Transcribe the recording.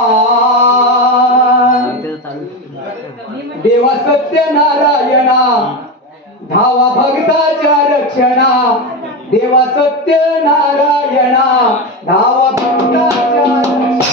देवा सत्य नारायणा धावा भक्ताच्या रक्षणा देवा सत्य नारायणा धावा भक्ताच्या रक्षणा